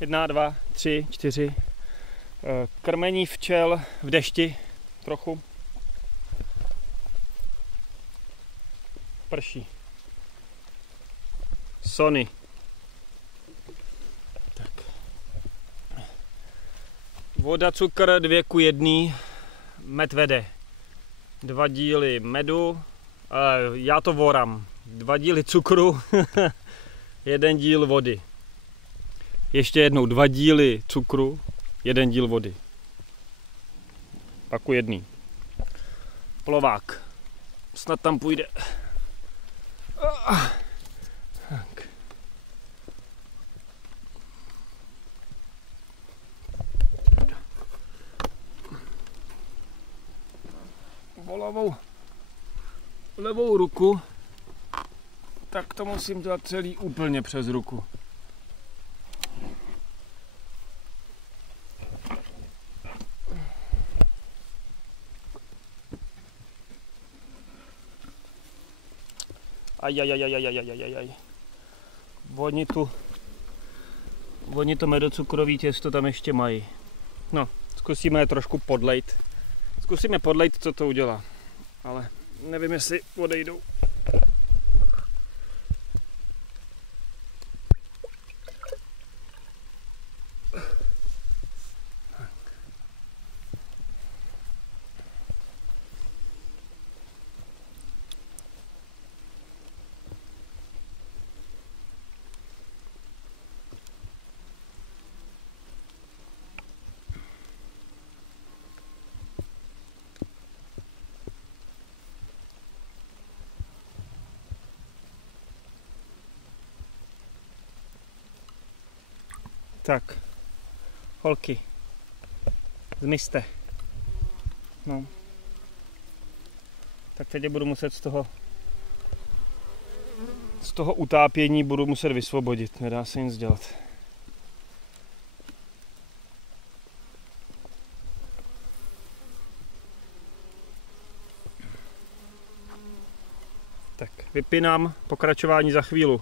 1, 2, 3, 4. Krmení včel v dešti trochu. Prší. Sony. Tak. Voda, cukr 2:1. Med vede. 2 díly medu. Já to vorám. 2 díly cukru. 1 díl vody. Ještě jednou 2 díly cukru. 1 díl vody. Paku 1. Plovák. Snad tam půjde. Tak. Levou ruku, tak to musím dát celý úplně přes ruku. Ajajajajajajajajaj. Oni to medocukrový těsto tam ještě mají. No, zkusíme je trošku podlejt. Zkusíme podlejt, co to udělá. Ale nevím, jestli odejdou. Tak, holky, zmizte. No. Tak teď budu muset z toho utápění budu muset vysvobodit, nedá se nic dělat. Tak, vypínám, pokračování za chvíli.